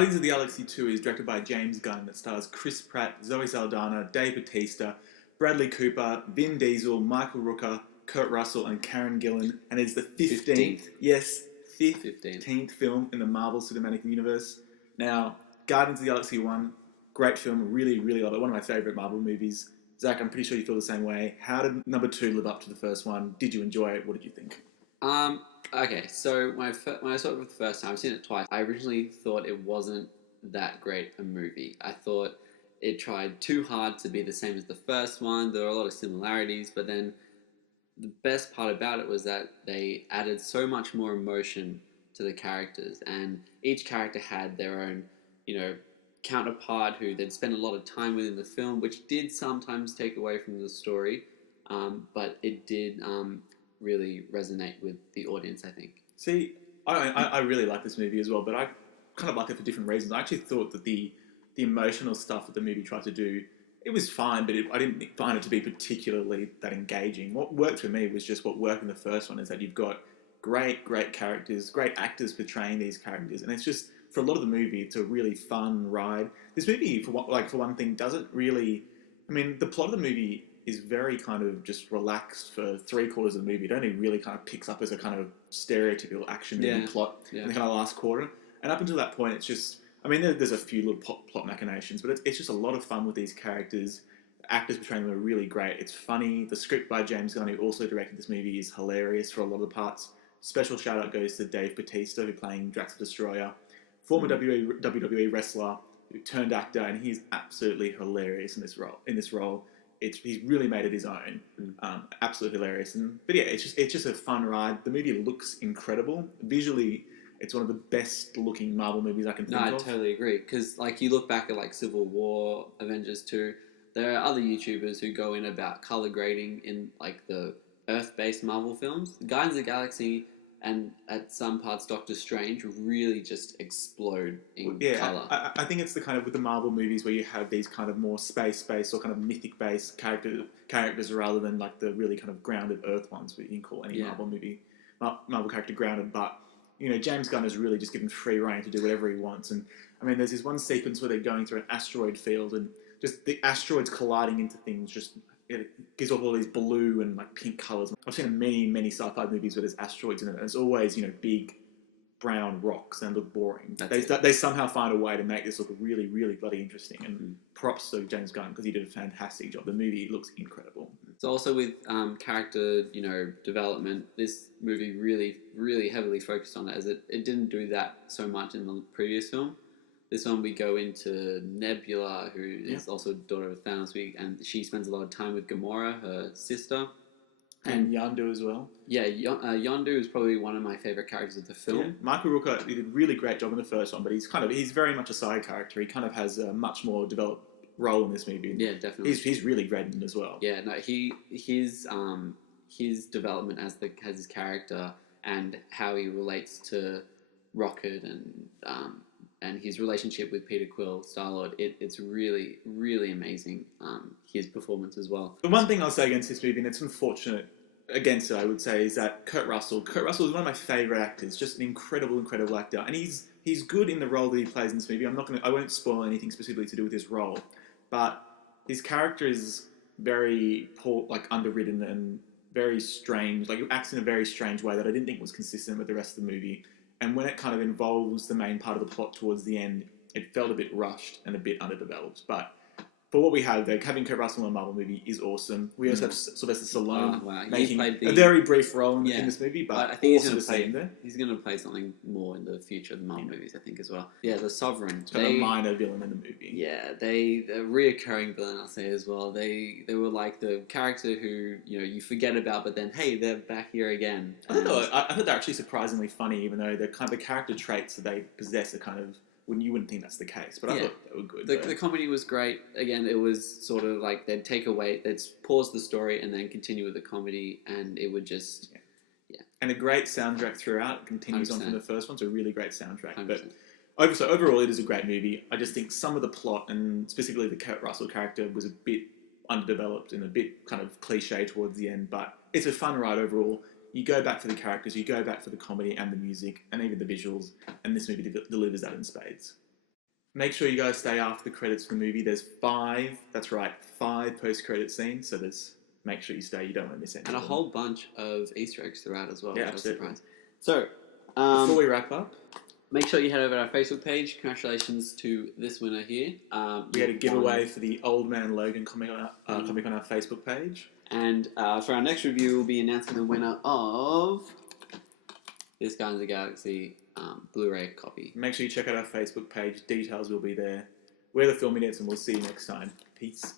Guardians of the Galaxy 2 is directed by James Gunn. That stars Chris Pratt, Zoe Saldana, Dave Bautista, Bradley Cooper, Vin Diesel, Michael Rooker, Kurt Russell, and Karen Gillan. And it's the 15th, yes, 15th film in the Marvel Cinematic Universe. Now, Guardians of the Galaxy 1, great film, really, really love it. One of my favourite Marvel movies. Zach, I'm pretty sure you feel the same way. How did number 2 live up to the first one? Did you enjoy it? What did you think? Okay, so when I saw it for the first time, I've seen it twice. I originally thought it wasn't that great a movie. I thought it tried too hard to be the same as the first one. There were a lot of similarities, but then the best part about it was that they added so much more emotion to the characters, and each character had their own, counterpart who they'd spend a lot of time with in the film, which did sometimes take away from the story, but it did really resonate with the audience, I think. See, I really like this movie as well, but I kind of liked it for different reasons. I actually thought that the emotional stuff that the movie tried to do, it was fine, but I didn't find it to be particularly that engaging. What worked for me was just what worked in the first one, is that you've got great characters, great actors portraying these characters, and it's just, for a lot of the movie, it's a really fun ride. This movie, for one thing, doesn't really... I mean, the plot of the movie is very kind of just relaxed for 3/4 of the movie. It only really kind of picks up as a kind of stereotypical action movie plot in the kind of last quarter. And up until that point, it's just... I mean, there's a few little plot machinations, but it's just a lot of fun with these characters. The actors portraying them are really great. It's funny. The script by James Gunn, who also directed this movie, is hilarious for a lot of the parts. Special shout out goes to Dave Bautista, who's playing Drax the Destroyer. Former WWE wrestler, who turned actor, and he's absolutely hilarious in this role. He's really made it his own. Absolutely hilarious. But yeah, it's just a fun ride. The movie looks incredible. Visually, it's one of the best looking Marvel movies I can think of. No, I totally agree. Because you look back at Civil War, Avengers 2, there are other YouTubers who go in about color grading in the Earth-based Marvel films. Guardians of the Galaxy and at some parts Doctor Strange really just explode in colour. I think it's the kind of, with the Marvel movies, where you have these kind of more space-based or kind of mythic-based characters rather than the really kind of grounded Earth ones, where you can call any Marvel character grounded. But, James Gunn has really just given free rein to do whatever he wants. And, I mean, there's this one sequence where they're going through an asteroid field, and just the asteroids colliding into things just... It gives off all these blue and pink colours. I've seen many sci-fi movies where there's asteroids in it, and it's always, big brown rocks and look boring. They somehow find a way to make this look really, really bloody interesting. And props to James Gunn, because he did a fantastic job. The movie looks incredible. So also with character, development, this movie really, really heavily focused on it, as it didn't do that so much in the previous film. This one we go into Nebula, who is also daughter of Thanos, and she spends a lot of time with Gamora, her sister. And Yondu as well. Yeah, Yondu is probably one of my favourite characters of the film. Yeah. Michael Rooker, he did a really great job in the first one, but he's very much a side character. He kind of has a much more developed role in this movie. Yeah, definitely. He's really great in it as well. Yeah, no, his development as his character and how he relates to Rocket and his relationship with Peter Quill, Star-Lord, it's really, really amazing, his performance as well. The one thing I'll say against this movie, and it's unfortunate against it, I would say, is that Kurt Russell is one of my favourite actors, just an incredible actor, and he's good in the role that he plays in this movie. I won't spoil anything specifically to do with his role, but his character is very poor, underwritten and very strange. He acts in a very strange way that I didn't think was consistent with the rest of the movie. And when it kind of involves the main part of the plot towards the end, it felt a bit rushed and a bit underdeveloped. But for what we have, having Kurt Russell in a Marvel movie is awesome. We also have Sylvester Stallone making a very brief role in this movie, but I think he's going to play something more in the future of the Marvel movies, I think, as well. Yeah, the Sovereign. Kind of a minor villain in the movie. Yeah, the reoccurring villain, I'll say as well. They were the character who you forget about, but then hey, they're back here again. I thought they're actually surprisingly funny, even though the character traits that they possess are kind of... you wouldn't think that's the case, but I thought they were good. The comedy was great. Again, it was sort of they'd they'd pause the story and then continue with the comedy, and it would just... And a great soundtrack throughout. It continues 100%. On from the first one. It's a really great soundtrack. 100%. But so overall, it is a great movie. I just think some of the plot, and specifically the Kurt Russell character, was a bit underdeveloped and a bit kind of cliche towards the end, but it's a fun ride overall. You go back for the characters, you go back for the comedy and the music, and even the visuals, and this movie delivers that in spades. Make sure you guys stay after the credits for the movie. There's 5. That's right, 5 post-credit scenes. So make sure you stay. You don't want to miss any. And a whole bunch of Easter eggs throughout as well. Yeah, which I was absolutely. surprised. So, Before we wrap up, make sure you head over to our Facebook page. Congratulations to this winner here. we had a giveaway for the Old Man Logan comic on our Facebook page. And for our next review, we'll be announcing the winner of this Guardians of the Galaxy Blu-ray copy. Make sure you check out our Facebook page. Details will be there. We're the Film Minutes, and we'll see you next time. Peace.